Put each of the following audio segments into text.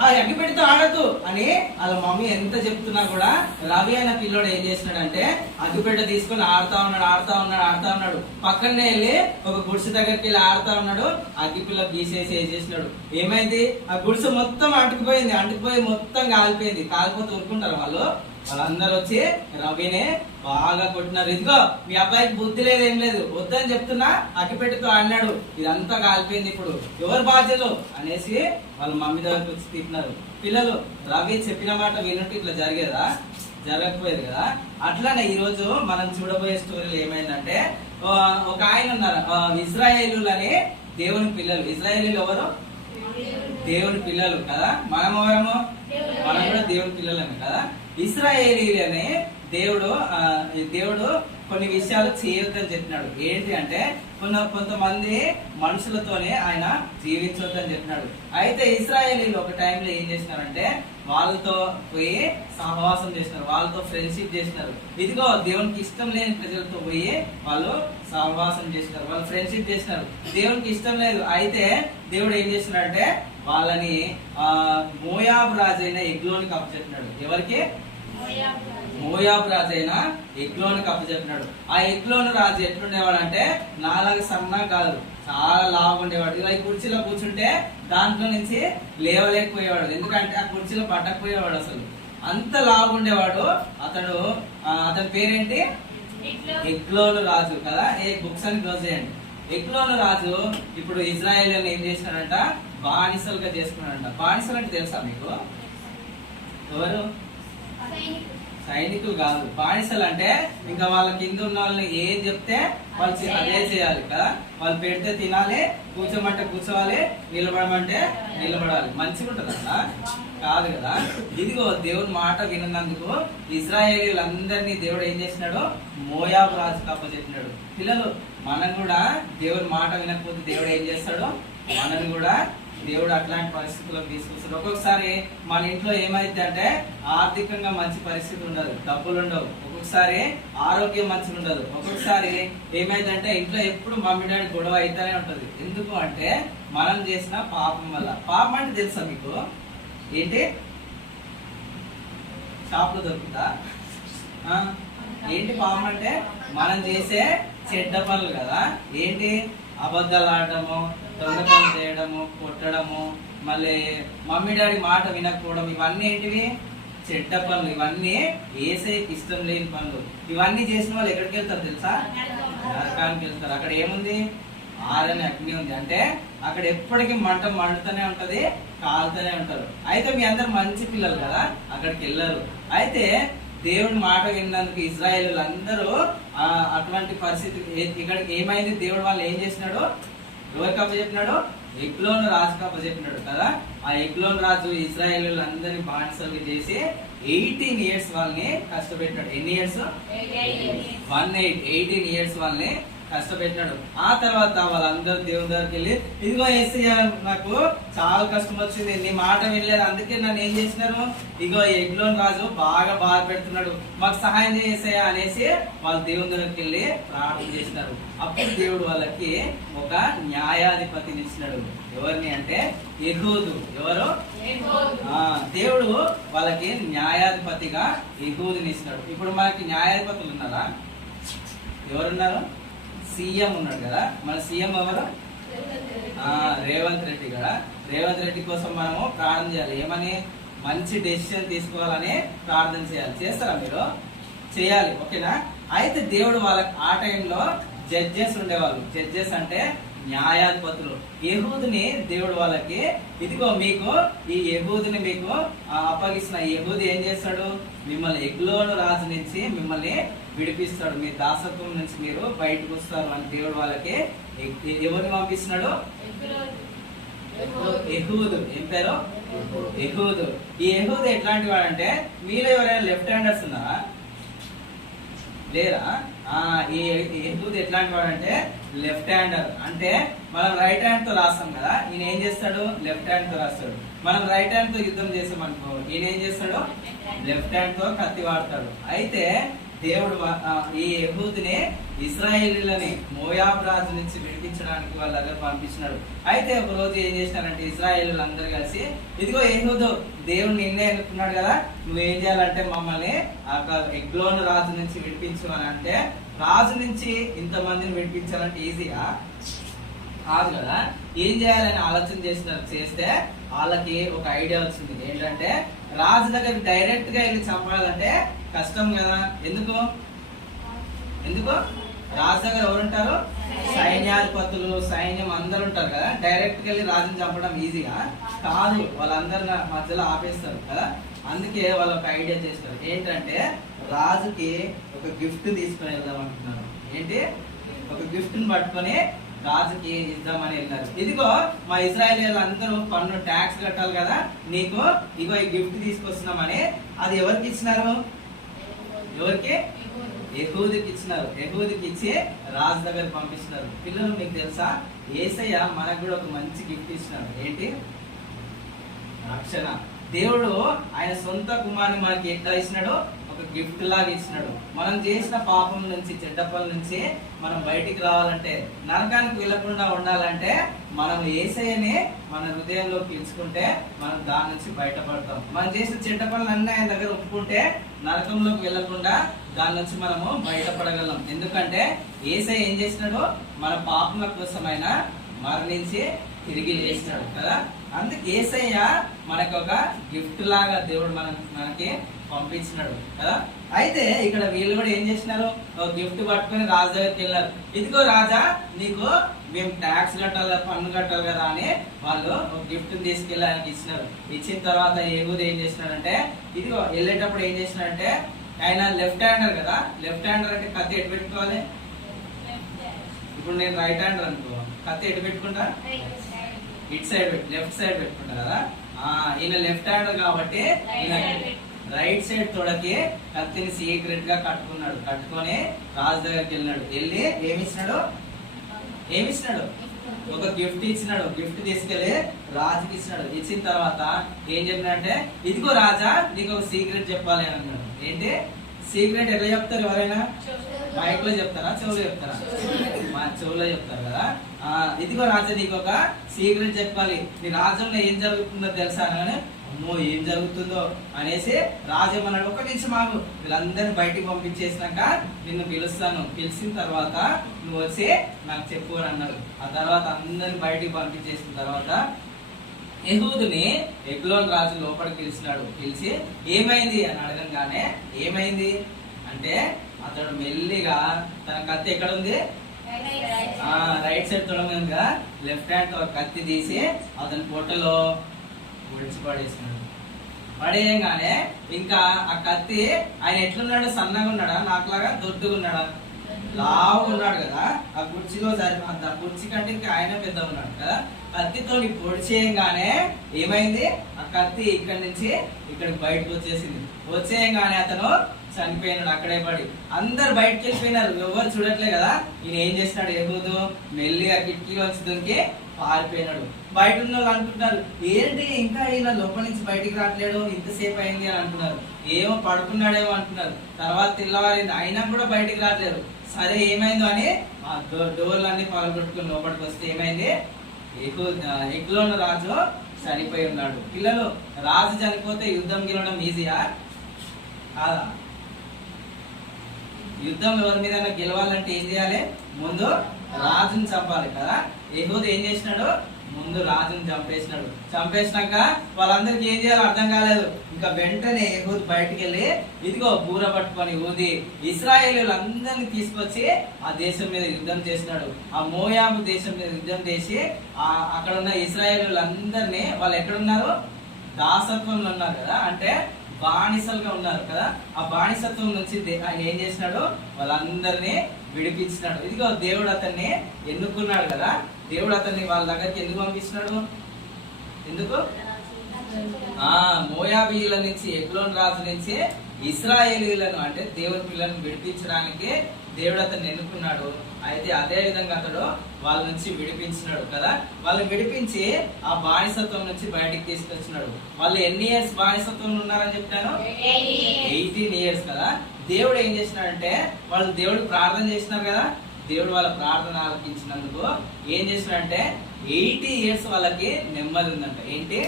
ఆ అగ్గిపెట్టితో ఆడద్దు అని వాళ్ళ మమ్మీ ఎంత చెప్తున్నా కూడా రవి అన్న పిల్లోడు ఏం చేసినాడంటే అగ్గిపెట్ట తీసుకొని ఆడుతా ఉన్నాడు. పక్కనే వెళ్ళి ఒక గుడిసె దగ్గరికి వెళ్ళి ఆడుతా ఉన్నాడు. అగ్గిపిల్ల గీసేసి ఏం చేసినాడు, ఏమైంది ఆ గుడిసె మొత్తం అంటుకుపోయి మొత్తం కాలిపోయింది. కాలిపోతే ఊరుకుంటారు వాళ్ళందరూ వచ్చి రవినే బాగా కొట్టినారు. ఇదిగో మీ అబ్బాయికి బుద్ధి లేదు, ఏం లేదు, వద్దని చెప్తున్నా అగ్గిపెట్టెతో ఆడినాడు, ఇదంతా కాలిపోయింది, ఇప్పుడు ఎవరు బాధ్యతలు అనేసి వాళ్ళ మమ్మీ దగ్గరకు వచ్చి తిట్టినారు. పిల్లలు రవి చెప్పిన మాట వినుంటే ఇట్లా జరగకపోయేది కదా. అట్లానే ఈ రోజు మనం చూడబోయే స్టోరీలు ఏమైందంటే, ఒక ఆయన ఉన్నారు, ఇజ్రాయేలీలు అని దేవుని పిల్లలు. ఇజ్రాయేలీలు ఎవరు? దేవుని పిల్లలు కదా. మనం ఎవరము? మనం కూడా దేవుని పిల్లలమే కదా. ఇశ్రాయేలీలని దేవుడు కొన్ని విషయాలు చేయొద్దని చెప్పినాడు. ఏంటి అంటే కొంతమంది మనుషులతోనే ఆయన జీవించొద్దని చెప్పినాడు. అయితే ఇశ్రాయేలీలు ఒక టైంలో ఏం చేసినారంటే వాళ్ళతో పోయి సహవాసం చేసినారు, వాళ్ళతో ఫ్రెండ్షిప్ చేసినారు. ఇదిగో దేవునికి ఇష్టం లేని ప్రజలతో పోయి వాళ్ళు సహవాసం చేసినారు, వాళ్ళు ఫ్రెండ్షిప్ చేసినారు. దేవునికి ఇష్టం లేదు. అయితే దేవుడు ఏం చేసినాడంటే వాళ్ళని మోయాబు రాజు అయిన ఎగ్లోనికి అప్పచెప్పినాడు. ఎవరికి? మోయాబు రాజు అయిన ఎగ్లోనికి అప్పచెప్పినాడు. ఆ ఎగ్లోను రాజు ఎట్లుండేవాడు అంటే నాలాగా సన్నగా కాదు, చాలా లావు ఉండేవాడు. ఇలా ఈ కుర్చీలో కూర్చుంటే దాంట్లో నుంచి లేవలేకపోయేవాడు, ఎందుకంటే ఆ కుర్చీలో పట్టకపోయేవాడు. అసలు అంత లావు ఉండేవాడు. అతని పేరేంటి? ఎగ్లోను రాజు కదా. ఏ బుక్స్ అని క్లోజ్ చేయండి. ఎగ్లోను రాజు ఇప్పుడు ఇజ్రాయేల్ ఏం చేసినాడంట, బానిసలుగా చేసుకున్నాడంట. బానిసలు అంటే తెలుసా మీకు? ఎవరు? సైనికులు కాదు. బానిసలు అంటే ఇంకా వాళ్ళ కింద ఉన్న వాళ్ళని ఏం చెప్తే వాళ్ళు అదే చేయాలి కదా. వాళ్ళు పెడితే తినాలి, కూర్చోమంటే కూర్చోవాలి, నిలబడమంటే నిలబడాలి. మంచిగా ఉంటుంది కదా, కాదు కదా. ఇదిగో దేవుని మాట విన్నందుకు ఇజ్రాయేలీలందరినీ దేవుడు ఏం చేసినాడు, మోయాబు రాజుకు అప్పచెప్పినాడు. పిల్లలు మనం కూడా దేవుని మాట వినకపోతే దేవుడు ఏం చేస్తాడు, మనని కూడా దేవుడు అట్లాంటి పరిస్థితుల్లో తీసుకొస్తాడు. ఒక్కొక్కసారి మన ఇంట్లో ఏమైంది అంటే ఆర్థికంగా మంచి పరిస్థితి ఉండదు, డబ్బులు ఉండవు, ఒక్కొక్కసారి ఆరోగ్యం మంచిగా ఉండదు, ఒక్కొక్కసారి ఏమైందంటే ఇంట్లో ఎప్పుడు మమ్మీ డాడీ గొడవ అయితేనే ఉంటది. ఎందుకు అంటే మనం చేసిన పాపం వల్ల. పాపం అంటే తెలుసా మీకు? ఏంటి? షాప్లో దొరుకుతా? ఏంటి పాపం అంటే? మనం చేసే చెడ్డ పనులు కదా. ఏంటి? అబద్ధాలు ఆడటము, దొంగ పనులు చేయడము, కొట్టడము, మళ్ళీ మమ్మీ డాడీ మాట వినకపోవడం, ఇవన్నీ ఏంటివి? చెడ్డ పనులు. ఇవన్నీ యేసయ్యకి ఇష్టం లేని పనులు. ఇవన్నీ చేసిన వాళ్ళు ఎక్కడికి వెళ్తారు తెలుసా? నరకానికి వెళ్తారు. అక్కడ ఏముంది? ఆరని అగ్ని ఉంది. అంటే అక్కడ ఎప్పటికీ మంట మండుతూనే ఉంటది, కాలుతూనే ఉంటారు. అయితే మీ అందరు మంచి పిల్లలు కదా, అక్కడికి వెళ్ళరు. అయితే దేవుడి మాట విన్నందుకు ఇజ్రాయేలీలు అందరూ అటువంటి పరిస్థితి. ఇక్కడికి ఏమైంది? దేవుడు వాళ్ళు ఏం చేసినాడు? ఎవరికి అప్పచెప్పినాడు? ఎగ్లోను రాజుకి అప్పచెప్పినాడు కదా. ఆ ఎగ్లోను రాజు ఇజ్రాయేలీలు అందరినీ బానిసలు చేసి 18 years వాళ్ళని కష్టపెట్టాడు. ఎన్ని ఇయర్స్? 18 years వాళ్ళని కష్టపెట్టినాడు. ఆ తర్వాత వాళ్ళందరూ దేవుని దగ్గరికి వెళ్ళి, ఇదిగో యేసయ్య నాకు చాలా కష్టం వచ్చింది, నీ మాట వినలేదు, అందుకే నన్ను ఏం చేసినారు, ఇదిగో ఎగ్లోన్ రాజు బాగా బాధ పెడుతున్నాడు, మాకు సహాయం చేసేయ అనేసి వాళ్ళు దేవుని దగ్గరికి వెళ్ళి ప్రార్థన చేసినారు. అప్పుడు దేవుడు వాళ్ళకి ఒక న్యాయాధిపతిని ఇచ్చినాడు. ఎవరిని అంటే యెహూదు. ఎవరు? దేవుడు వాళ్ళకి న్యాయాధిపతిగా యెహూదుని ఇచ్చినాడు. ఇప్పుడు మనకి న్యాయాధిపతులు ఉన్నారా? ఎవరున్నారు? సీఎం ఉన్నాడు కదా. మన సీఎం ఎవరు? రేవంత్ రెడ్డి కదా. రేవంత్ రెడ్డి కోసం మనము ప్రార్థన చేయాలి. ఏమని? మంచి డెసిషన్ తీసుకోవాలని ప్రార్థన చేయాలి. చేస్తారా మీరు? చేయాలి, ఓకేనా? అయితే దేవుడు వాళ్ళకి ఆ టైంలో జడ్జెస్ ఉండేవాళ్ళు. జడ్జెస్ అంటే న్యాయాధిపతులు. యెహూదుని దేవుడు వాళ్ళకి, ఇదిగో మీకు ఈ యెహూదుని మీకు అప్పగిస్తున్న. యెహూదు ఏం చేస్తాడు? మిమ్మల్ని ఎగ్లోను రాజు నుంచి మిమ్మల్ని విడిపిస్తాడు, మీ దాసత్వం నుంచి మీరు బయటకు వస్తారు అని దేవుడు వాళ్ళకి ఎవరిని పంపిస్తున్నాడు? యెహూదు. ఏం పేరు? యెహూదు. ఈ యెహూదు ఎట్లాంటి వాడంటే, మీలో ఎవరైనా లెఫ్ట్ హ్యాండర్స్ ఉన్నారా? లేరా? ఈ యెహూదు ఎట్లాంటి వాడంటే లెఫ్ట్ హ్యాండర్. అంటే మనం రైట్ హ్యాండ్ తో రాస్తాం కదా, ఈయన ఏం చేస్తాడు? లెఫ్ట్ హ్యాండ్ తో రాస్తాడు. మనం రైట్ హ్యాండ్ తో యుద్ధం చేసాం అనుకో, ఈయన ఏం చేస్తాడు? లెఫ్ట్ హ్యాండ్ తో కత్తి వాడతాడు. అయితే దేవుడు ఈ యెహూదుని ఇశ్రాయేలీలని మోయాబు రాజు నుంచి విడిపించడానికి వాళ్ళ దగ్గర పంపించినాడు. అయితే ఒక రోజు ఏం చేసినారంటే ఇశ్రాయేలీలు అందరూ కలిసి, ఇదిగో యెహూదు, దేవుడు నిన్నే ఎన్నుకున్నాడు కదా, నువ్వేం చేయాలంటే మమ్మల్ని ఎగ్లోను రాజు నుంచి విడిపించు అని అంటే, రాజు నుంచి ఇంతమందిని విడిపించాలంటే ఈజీగా కాదు కదా. ఏం చేయాలని ఆలోచన చేస్తే వాళ్ళకి ఒక ఐడియా వచ్చింది. ఏంటంటే రాజు దగ్గర డైరెక్ట్ గా వెళ్ళి చంపాలంటే కష్టం కదా. ఎందుకు రాజు దగ్గర ఎవరుంటారు? సైన్యాధిపతులు, సైన్యం అందరు ఉంటారు కదా. డైరెక్ట్ గా వెళ్ళి రాజుని చంపడం ఈజీగా కాదు, వాళ్ళందరి మధ్యలో ఆపేస్తారు కదా. అందుకే వాళ్ళు ఒక ఐడియా చేస్తారు. ఏంటంటే రాజుకి ఒక గిఫ్ట్ తీసుకుని వెళ్దాం అంటున్నారు. ఏంటి? ఒక గిఫ్ట్ ని పట్టుకొని రాజుకి ఇద్దామని వెళ్ళారు. ఇదిగో మా ఇశ్రాయేలీయులు అందరూ పన్ను ట్యాక్స్ కట్టాలి కదా, నీకు ఇగో ఈ గిఫ్ట్ తీసుకొస్తున్నామని. అది ఎవరికి ఇచ్చినారు? ఎవరికి? యెహూదుకి ఇచ్చినారు. యెహూదుకి ఇచ్చి రాజు దగ్గర పంపిస్తున్నారు. పిల్లలు, మీకు తెలుసా, యేసయ్య మనకు కూడా ఒక మంచి గిఫ్ట్ ఇచ్చినాడు. ఏంటి? రక్షణ. దేవుడు ఆయన సొంత కుమారుని మనకి ఎట్లా ఇచ్చినాడు? ఒక గిఫ్ట్ లాగా ఇచ్చినాడు. మనం చేసిన పాపం నుంచి, చెడ్డ పనుల నుంచి మనం బయటికి రావాలంటే, నరకానికి వెళ్లకుండా ఉండాలంటే మనం యేసయ్యని మన హృదయంలో పిలుచుకుంటే మనం దాని నుంచి బయటపడతాం. మనం చేసిన చెడ్డ పనులు అన్నీ ఆయన దగ్గర ఒప్పుకుంటే నరకంలోకి వెళ్లకుండా దాని నుంచి మనము బయటపడగలం. ఎందుకంటే యేసయ్య ఏం చేసినాడు? మన పాపముల కోసమైన మరణించి తిరిగి లేచినాడు కదా. అందుకే యేసయ్య మనకు ఒక గిఫ్ట్ లాగా దేవుడు మనకి పంపించినాడు కదా. అయితే ఇక్కడ వీళ్ళు కూడా ఏం చేసినారు? ఒక గిఫ్ట్ పట్టుకొని రాజు దగ్గరికి వెళ్ళారు. ఇదిగో రాజా, నీకు మేము ట్యాక్స్ కట్టాలి, పన్ను కట్టాలి కదా అని వాళ్ళు ఒక గిఫ్ట్ తీసుకెళ్ళి ఆయనకి ఇచ్చినారు. ఇచ్చిన తర్వాత యెహూదు ఏం చేసినాడంటే, ఇదిగో వెళ్ళేటప్పుడు ఏం చేసినాడంటే, ఆయన లెఫ్ట్ హ్యాండర్ కదా. లెఫ్ట్ హ్యాండర్ అంటే కత్తి ఎటు పెట్టుకోవాలి? ఇప్పుడు నేను రైట్ హ్యాండర్ అనుకో, కత్తి ఎటు పెట్టుకుంటా? ఇటు సైడ్ లెఫ్ట్ సైడ్ పెట్టుకుంటా కదా. ఈయన లెఫ్ట్ హ్యాండర్ కాబట్టి రైట్ సైడ్ తొడకి కత్తిని సీక్రెట్ గా కట్టుకొని రాజు దగ్గరికి వెళ్ళినాడు. వెళ్ళి ఏమిచ్చినాడు? ఒక గిఫ్ట్ ఇచ్చినాడు. గిఫ్ట్ తీసుకెళ్లి రాజుకి ఇచ్చినాడు. ఇచ్చిన తర్వాత ఏం చెప్పినాడంటే, ఇదిగో రాజా, నీకు ఒక సీక్రెట్ చెప్పాలి అని అన్నాడు. ఏంటి సీక్రెట్? ఎట్లా చెప్తారు? ఎవరైనా మైక్ లో చెప్తారా, చెవులో చెప్తారా? మా చెవులో చెప్తారు కదా. ఇదిగో రాజా, నీకు ఒక సీక్రెట్ చెప్పాలి. నీ రాజ్యంలో ఏం జరుగుతుందో తెలుసా అని. అమ్మో, ఏం జరుగుతుందో అనేసి రాజు ఏమన్నాడు, ఒక్క నిమిషం ఆగు, వీళ్ళందరినీ బయటికి పంపించేసినాక నిన్ను పిలుస్తాను, పిలిచిన తర్వాత నువ్వు వచ్చి నాకు చెప్పు అని అన్నాడు. ఆ తర్వాత అందరిని బయటికి పంపించేసిన తర్వాత యెహూదుని ఎగ్లోన్ రాజు లోపలికి పిలిచినాడు. పిలిచి ఏమైంది అని అడగంగానే, ఏమైంది అంటే అతడు మెల్లిగా తన కత్తి ఎక్కడ ఉంది? రైట్ సైడ్ తొడగా లెఫ్ట్ హ్యాండ్ తో కత్తి తీసి అతని పొట్టలో పడేసినాడు. పడేయంగానే ఇంకా ఆ కత్తి, ఆయన ఎట్లున్నాడు? సన్నగా ఉన్నాడా? నాకులాగా దొడ్డుగా ఉన్నాడా? లావు ఉన్నాడు కదా. ఆ కుర్చీలో ఆ కుర్చీ కంటే ఇంకా ఆయన పెద్ద ఉన్నాడు కదా. కత్తితో పొడి చేయంగానే ఏమైంది? ఆ కత్తి ఇక్కడి నుంచి ఇక్కడికి బయటకు వచ్చేసింది. వచ్చేయంగానే అతను చనిపోయినాడు అక్కడే పడి. అందరు బయటకు వెళ్ళిపోయినారు, ఎవరు చూడట్లే కదా. ఈయన ఏం చేసినాడు? యెహూదు మెల్లిగా కిటికీలో వచ్చి దుంకి పారిపోయినాడు. బయట ఉన్న వాళ్ళు అనుకుంటున్నారు, ఏంటి ఇంకా ఈయన లోపల నుంచి బయటికి రావట్లేడు, ఇంతసేపు అయింది అని అంటున్నారు. ఏమో పడుకున్నాడేమో అంటున్నారు. తర్వాత తెల్లవారింది, అయినా కూడా బయటికి రావట్లేదు. సరే ఏమైందో అని ఆ డోర్లన్నీ పగలగొట్టుకుని లోపలికి వస్తే ఏమైంది? ఎగ్లోను రాజు చనిపోయి ఉన్నాడు. పిల్లలు, రాజు చనిపోతే యుద్ధం గెలవడం ఈజీయా కాదా? యుద్ధం ఎవరి మీద గెలవాలంటే ఏం చేయాలి? ముందు రాజుని చంపాలి కదా. యెహూదు ఏం చేసినాడు? ముందు రాజుని చంపేసినాక వాళ్ళందరికి ఏం చేయాలో అర్థం కాలేదు. ఇంకా వెంటనే యెహూదు బయటికి వెళ్ళి ఇదిగో బూర పట్టుకొని ఊది ఇశ్రాయేలీయులందరినీ తీసుకొచ్చి ఆ దేశం మీద యుద్ధం చేసినాడు. ఆ మోయాబు దేశం మీద యుద్ధం చేసి అక్కడ ఉన్న ఇశ్రాయేలీయులందరినీ, వాళ్ళు ఎక్కడున్నారు? దాసత్వంలో ఉన్నారు కదా, అంటే బానిసలుగా ఉన్నారు కదా. ఆ బానిసత్వం నుంచి ఆయన ఏం చేసినాడు? వాళ్ళందరినీ విడిపించినాడు. ఇదిగో దేవుడు అతన్ని ఎన్నుకున్నాడు కదా. దేవుడు అతన్ని వాళ్ళ దగ్గరికి ఎందుకు పంపించినాడు? ఎందుకు? మోయాబీయుల నుంచి, ఎగ్లోన్ రాజు నుంచి ఇశ్రాయేలీయులను అంటే దేవుని పిల్లలను విడిపించడానికి దేవుడు అతన్ని ఎన్నుకున్నాడు. అయితే అదే విధంగా అతడు వాళ్ళ నుంచి విడిపించినాడు కదా. వాళ్ళని విడిపించి ఆ బానిసత్వం నుంచి బయటికి తీసుకొచ్చినాడు. వాళ్ళు ఎన్ని ఇయర్స్ బానిసత్వం ఉన్నారని చెప్పాను? 18 ఇయర్స్ కదా. దేవుడు ఏం చేసినాడంటే, వాళ్ళు దేవుడు ప్రార్థన చేసినారు కదా, దేవుడు వాళ్ళ ప్రార్థన ఆలకించినందుకు ఏం చేసినాడంటే 80 ఇయర్స్ వాళ్ళకి నెమ్మది ఉందంట. ఏంటి?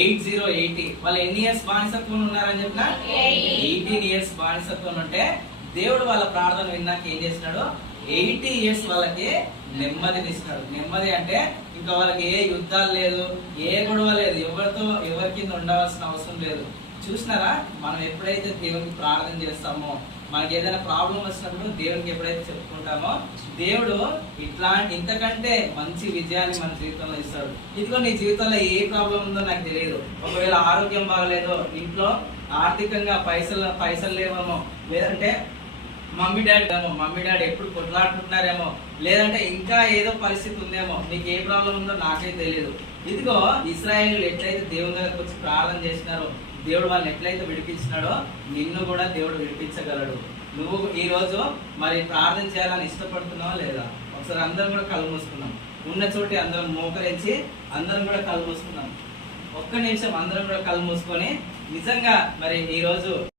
80 వాళ్ళు ఎన్ని ఇయర్స్ బానిసత్వం ఉన్నారని చెప్పిన 18 ఇయర్స్ బానిసత్వం ఉంటే దేవుడు వాళ్ళ ప్రార్థన విన్నాక ఏం చేసినాడు? 80 ఇయర్స్ వాళ్ళకి నెమ్మదిని ఇస్తున్నాడు. నెమ్మది అంటే ఇంకా వాళ్ళకి ఏ యుద్ధాలు లేదు, ఏ గొడవ లేదు, ఎవరి కింద ఉండవలసిన అవసరం లేదు. చూసినారా, మనం ఎప్పుడైతే దేవునికి ప్రార్థన చేస్తామో, మనకి ఏదైనా ప్రాబ్లం వచ్చినప్పుడు దేవునికి ఎప్పుడైతే చెప్పుకుంటామో, దేవుడు ఇంతకంటే మంచి విజయాన్ని మన జీవితంలో ఇస్తాడు. ఇదిగో నీ జీవితంలో ఏ ప్రాబ్లం ఉందో నాకు తెలియదు. ఒకవేళ ఆరోగ్యం బాగలేదో, ఇంట్లో ఆర్థికంగా పైసలు లేవేమో, లేదంటే మమ్మీ డాడీ ఎప్పుడు కొట్లాడుకుంటున్నారేమో, లేదంటే ఇంకా ఏదో పరిస్థితి ఉందేమో, నీకు ఏ ప్రాబ్లం ఉందో నాకే తెలియదు. ఇదిగో ఇశ్రాయేలు ఎట్లయితే దేవుని దగ్గరకు వచ్చి ప్రార్థన చేసినారో, దేవుడు వాళ్ళని ఎట్లయితే విడిపించినాడో నిన్ను కూడా దేవుడు విడిపించగలడు. నువ్వు ఈ రోజు మరి ప్రార్థన చేయాలని ఇష్టపడుతున్నావా లేదా? ఒకసారి అందరం కూడా కళ్ళు మూసుకున్నాం. ఉన్న చోటి అందరం మోకరించి అందరం కూడా కళ్ళు మూసుకున్నాం. ఒక్క నిమిషం అందరం కూడా కళ్ళు మూసుకొని నిజంగా మరి ఈ రోజు